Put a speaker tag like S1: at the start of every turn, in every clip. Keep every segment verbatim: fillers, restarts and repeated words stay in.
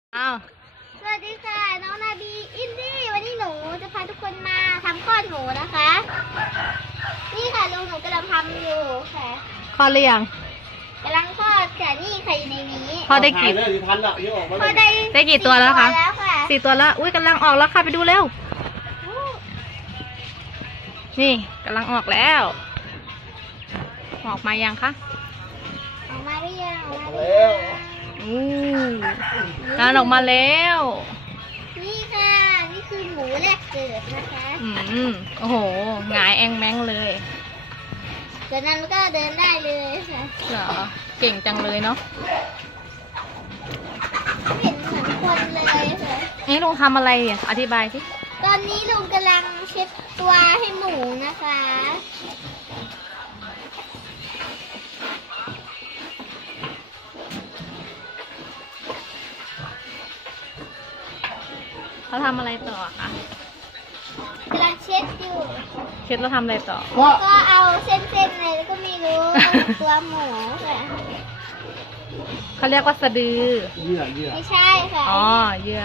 S1: อ้าว
S2: สวัสดีค่ะน้องนาบีอินดี้วันนี้หนูจะพาทุกคนมาทำคลอดหมูนะคะนี่ค่ะลุงหนูกำลังทำอยู่ค่ะ
S1: คลอดหรือยัง
S2: กำลังคลอดค่ะนี่ค่ะอยู่ในนี้
S1: คลอดได้กี่
S2: พอได้
S1: ได้กี่ตัวแล้วคะ
S2: ค่ะ
S1: สี่ตัวแล้วอุ้ยกำลังออกแล้วค่ะไปดูเร็วนี่กำลังออกแล้วออกมายังคะ
S2: ออกมาหรือยังออกมาแล้ว
S1: อู้งานออกมาแล้ว
S2: นี่ค่ะนี่คือหมูแรกเกิดนะคะ
S1: อืมโอ้โหหงายแองแมงเลย
S2: จากนั้นก็เดินได้เลยค่ะ
S1: เหรอเก่งจังเลยเนาะ
S2: เห็นเหมือนคนเลยค่ะ
S1: นี่ลุงทำอะไรอ่ะอธิบายสิ
S2: ตอนนี้ลุงกำลังเช็ดตัวให้หมูนะคะ
S1: เขาทำอะไรต่อคะ
S2: กำลังเช็ดอยู่
S1: เช็ดแล้วทำอะไรต่อ
S2: ก็เอาเส้นๆอะไรก็ไม่รู้ตัวหมูค่ะ
S1: เขาเรียกว่าสะดือ
S3: เยื่อเยื่อ
S2: ไม่ใช่ค่ะ
S1: อ๋อเยื่อ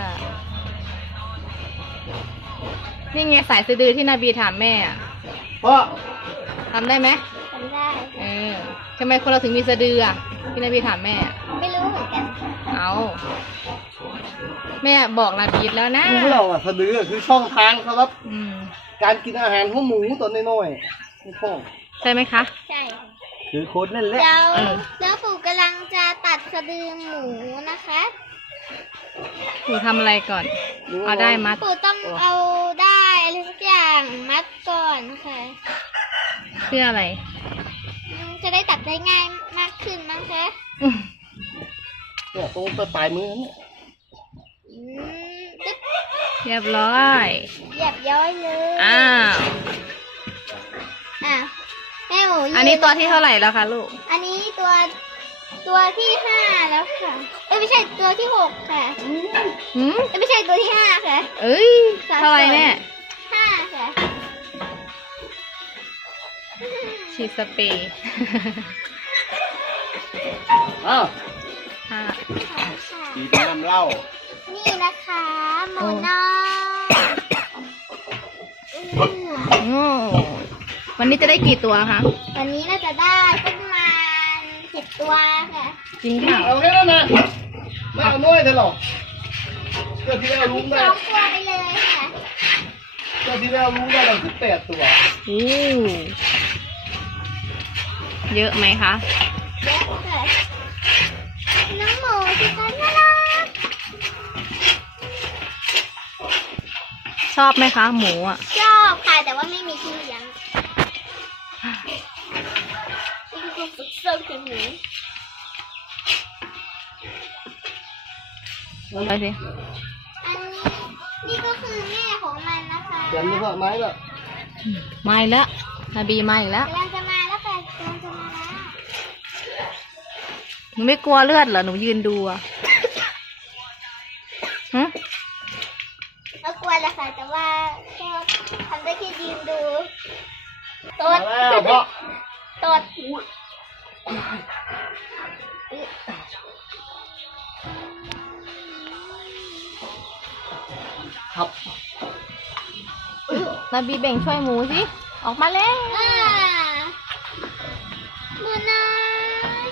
S1: นี่ไงสายสะดือที่นาบีถามแม่อะ
S3: พ่อ
S1: ทำได้ไหม
S2: ทำได้
S1: เออทำไมคนเราถึงมีสะดืออ่ะที่นาบีถามแม่
S2: ไม่รู้เหมือนกัน
S1: เอาแม่บอกนาบีแล้วนะ
S3: พวกเราอ่ะสะดือคือช่องทางครับการกินอาหารของหมูตัวน้อยๆไม่พ่อ
S1: ใช่ไหมคะ
S2: ใช่
S3: คือโค้ดนั่นแหละ
S2: แล้วแล้วปู่กำลังจะตัดสะดือหมูนะคะ
S1: ปู่ทำอะไรก่อนเอาได้มัด
S2: ปู่ต้องเอาได้อะไรสักอย่างมัดก่อนค่ะ
S1: เพื่ออะไร
S2: จะได้ตัดได้ง่ายมากขึ้นมั้งคะ
S3: เนี่ยตรงปลายมือนี่
S1: เรียบร้อย
S2: เรียบร้อยเลย
S1: อ้าว
S2: อ่ะแม่หมู
S1: อันนี้ตัวที่เท่าไหร่แล้วคะลูก
S2: อันนี้ตัวตัวที่ห้าแล้วค่ะเอ้ยไม่ใช่ตัวที่หกค่ะ
S1: อืม
S2: ไม่ใช่ตัวที่ห้าค่ะ
S1: เอ้ยเท่าไหร่แม่
S2: ห้าค่ะ
S1: ฉีดสเปรย์
S3: อ้าว
S1: ห้า
S3: ฉีดน้ำเหล้า
S2: นี่นะคะหมูน้อย
S1: วันนี้จะได้กี่ตัวคะ
S2: วันนี้น่าจะได้ประมาณสิบตัวค่ะ
S1: จริงค่ะ
S3: เอาแค่นั้นนะไม่เอาน้อยเถอะหรอกเจ้าที่เราลุ้งได้
S2: สองตัวไปเลยค่ะ
S3: เจ้าที่เราลุ้งได้เราสิบแปดตัว
S1: อู้เยอะไหมคะ
S2: เยอะค่ะน้องหมูที่กันน่ารัก
S1: ชอบไหมคะหมูอ่ะ
S2: ชอบค่ะแต่ว่าไม่มีที่เลี้ยงนี่คือฝึกซ้อมคือหมู
S1: ไปสิ
S2: อันนี้นี่ก็คือแม่ของมันนะคะ
S3: เดี๋ยวนี้พ่อไม้ละ
S1: ไม่แล้วนาบีมาอีกแล้ว
S2: กำลังจะมาแล้วค่ะกำลังจะมาแล้ว
S1: หนูไม่กลัวเลือดเหรอหนูยืนดูอ่ะฮะ
S2: ก็กลัวแหละค่ะแต่ว่าก็ทำได้แค่ยืนดูตดตด
S3: ครับ
S1: นาบีเบ่งช่วยหมูสิออกมาแล้ว
S2: หมูน้อย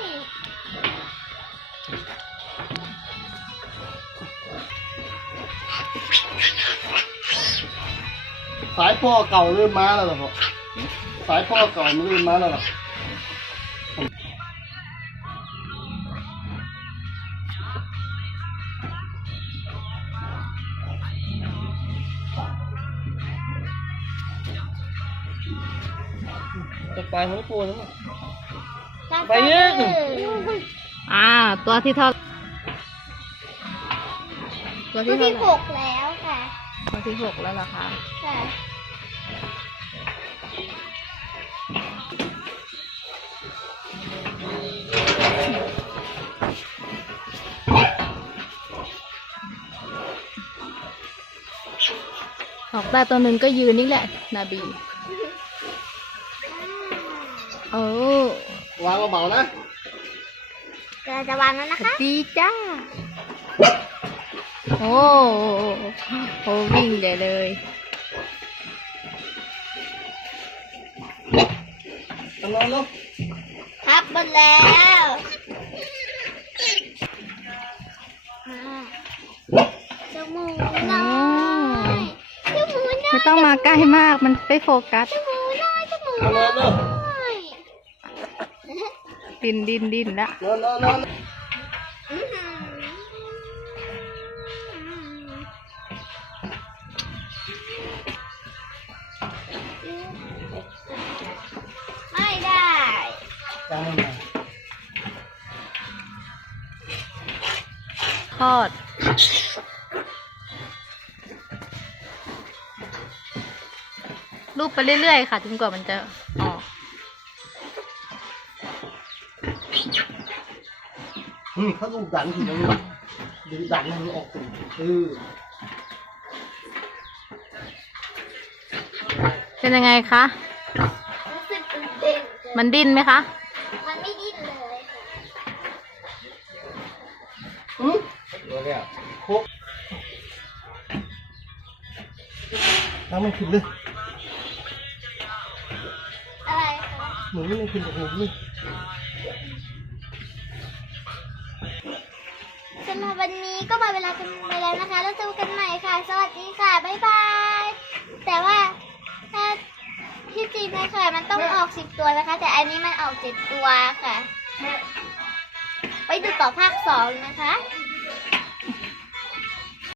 S3: สายพ่อเก่าเริ่มมาแล้วเหรอพ่อสายพ่อเก่ามันเริ่มมาแล้วเหรอจะไปหัวปูนะไปยืด
S1: อ่าตัวที่เท่า
S2: ตัวที่หกแล้วค่ะ
S1: ตัวที่หกแล้วเหรอคะ
S2: ค่ะ
S1: ออกได้ตัวหนึ่งก็ยืนนี่แหละนาบีโอ้
S3: วางเบาๆนะ
S2: จะจะวางแล้วนะคะ
S1: ดีจ้าโอ้โหวิ่งใหญ่เลย
S3: เอานอนลูก
S2: ครับหมดแล้วจมูกน้อยจมูกน้อย
S1: ไม่ต้องมาใกล้มากมันไปโฟกัส
S2: จมูกน้อยจมูก
S3: เอาน
S2: น้
S3: อนลูก
S2: อย
S1: ดินดินดินละ
S3: นอนนอนนอน
S2: อื้อหือไม่ได้
S3: จังมา
S1: ทอด รูปไปเรื่อยๆค่ะจนกว่ามันจะออก
S3: อืมเขาลูกดันถึงตรงนี้ดึงดันให้มันออกสู่เออ
S1: เป็นยังไงคะ
S2: รู้สึกตื่นเต้น
S1: มันดิ้นไหมคะ
S2: มันไม่ดิ้นเลยค่ะ
S3: อืมตัวเนี้ยครบน้ำมันขึ้นเลย
S2: อะไรคะ
S3: หนูไม่ได้ขึ้นกับหนูนี่
S2: สำหรับวันนี้ก็หมดเวลากันไปแล้วนะคะ แล้วเจอกันใหม่ค่ะ สวัสดีค่ะ บ๊ายบาย แต่ว่าถ้าที่จริงในไข่มันต้องออกสิบตัวนะคะ แต่อันนี้มันออกเจ็ดตัวค่ะ ไปดูต่อภาคสองนะคะ